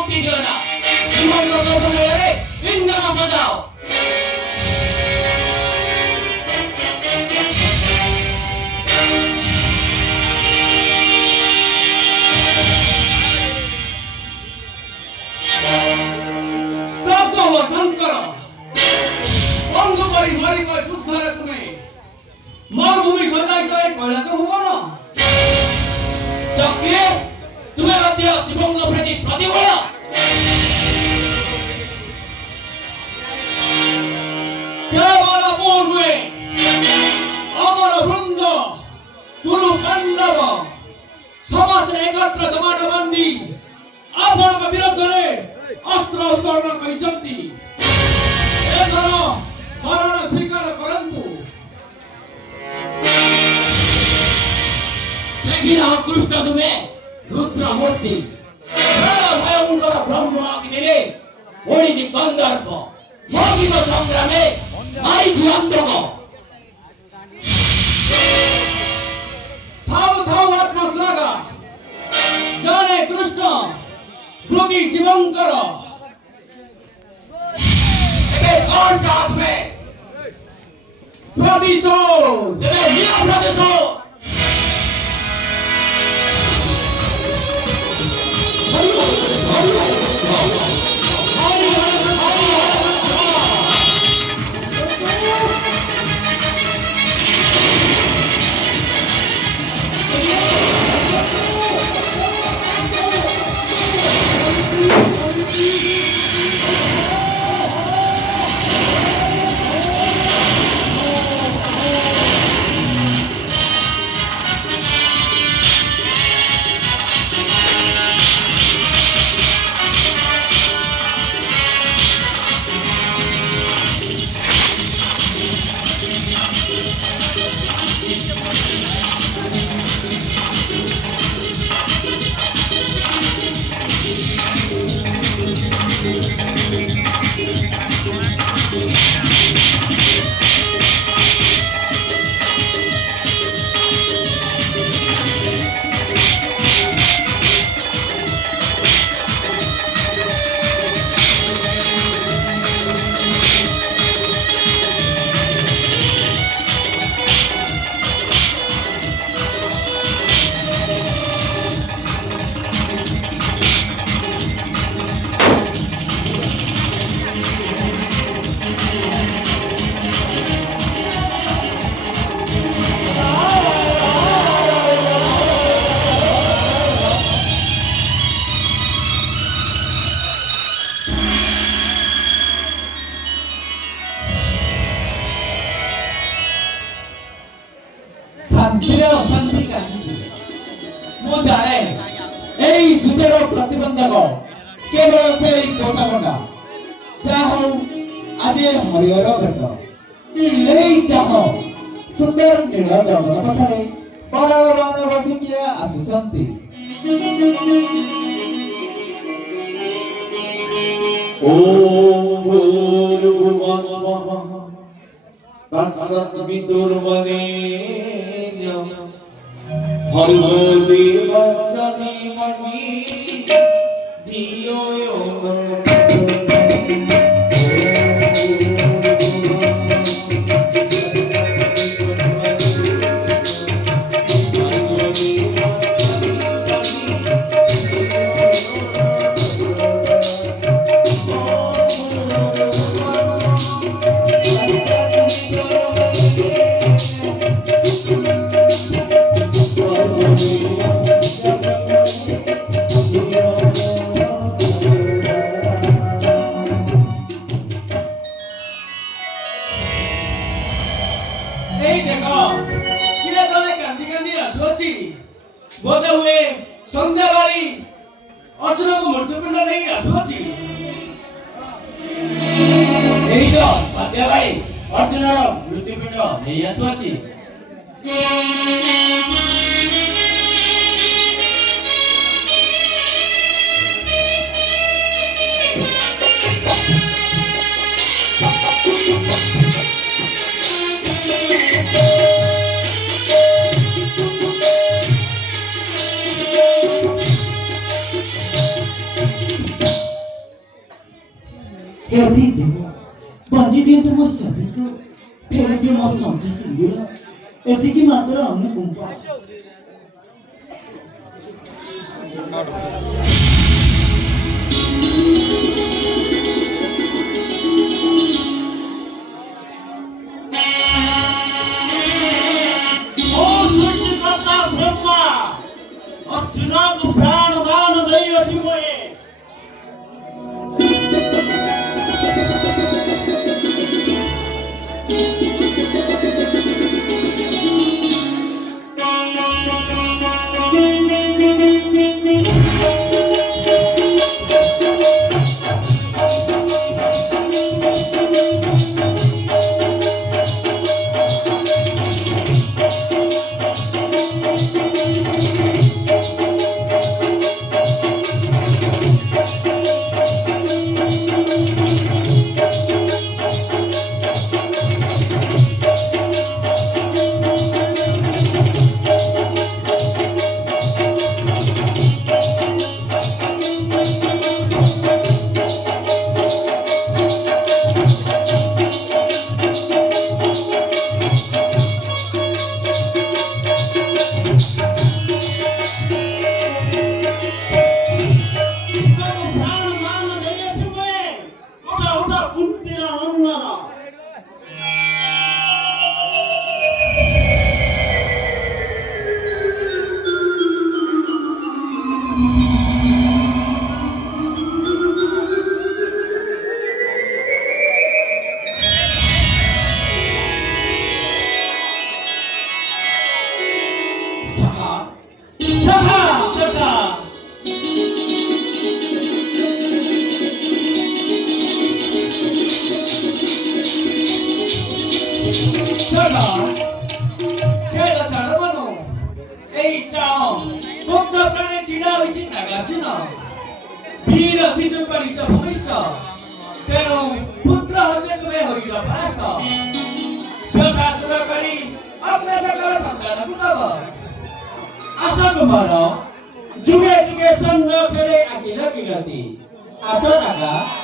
মুক্তি দিও না। হিমন্ত প্রথমে ইন্ধন সাজাও। স্তব্ধ হও শঙ্কর, বন্ধ করি মরি কয় যুদ্ধরে তুমি মরুভূমি সদাই জয় কৈলাস ভুবন। ଚକ୍ରିୟ ତୁମେ ମଧ୍ୟ ଶିବଙ୍କ ପ୍ରତି ପ୍ରତିକୂଳ। କେବଳ ମୁଁ ନୁହେଁ, ଅମର ବୃନ୍ଦ କୁରୁ ପାଣ୍ଡବ ସମସ୍ତେ ଏକତ୍ର ଜମାଟ ବାନ୍ଧି ଆପଣଙ୍କ ବିରୋଧରେ ଅସ୍ତ୍ର ଉତ୍ତୋଳନ କରିଛନ୍ତି। ଏଥର ମରଣ ସ୍ୱୀକାର କରନ୍ତୁ। ଦେଖିଲ କୃଷ୍ଣ ତୁମେ ରୁଦ୍ର ମୂର୍ତ୍ତି, ଭୟଙ୍କର ବ୍ରହ୍ମ ଅଗ୍ନିରେ ଓଡିଛି ଗନ୍ଧର୍ବ, ମୌଖିକ ସଂଗ୍ରାମେ ମାରିଛି ଅନ୍ଧକ। ଥାଉ ଥାଉ ଆତ୍ମଶ୍ଳାଘ, ଜଣେ କୃଷ୍ଣ ବୃଦ୍ଧି ଶିବଙ୍କର। ଏବେ କଣ ଚାହ ତୁମେ? ପ୍ରତିଶୋଧ। ଏବେ ନିଅ ପ୍ରତିଶୋଧ। ଶାନ୍ତିରେ ଅଶାନ୍ତି କାହିଁକି? ମୁଁ ଜାଣେ ଏଇ ଯୁଦ୍ଧର ପ୍ରତିବନ୍ଧକ କେବଳ ସେଇ କୋଷାକଟା। ଯାହା ହଉ ଆଜି ହରିହର ଭେଟ। ଏଇ ଚାହ ସୁନ୍ଦର ନୀଳ ଜଙ୍ଗଲ ପାଖରେ ବଳବାନ ବସିକି ଆସୁଛନ୍ତି। ओम भूर्भुवः स्वः तत्सवितुर्वरेण्यं भर्गो देवस्य धीमहि धियो यो न बोधे हुए संध्या वाली अर्जुन को मृत्युपिंड नहीं आसुची। ଏଇ ତ ସନ୍ଧ୍ୟା ଭାଇ ଅର୍ଜୁନର ମୃତ୍ୟୁପିଣ୍ଡ ନେଇ ଆସୁଅଛି। 헤어팅 되고 번지된도 못 사들고 페레게 못 삼기 생기라 에티기 만들어 없는 공부 ओ सृष्टिकर्ता ब्रह्मा अर्जुनको प्राण दान दैवती मोए वीर शिशु परिचय भूमिष्ठ तेणु पुत्र हत्याको होइला फास्ट जथा तुरा करी अपने सकल संतान कुतब आशाको भर जुगे जुगे सन्न फेरे आकिला किरती आशा नागा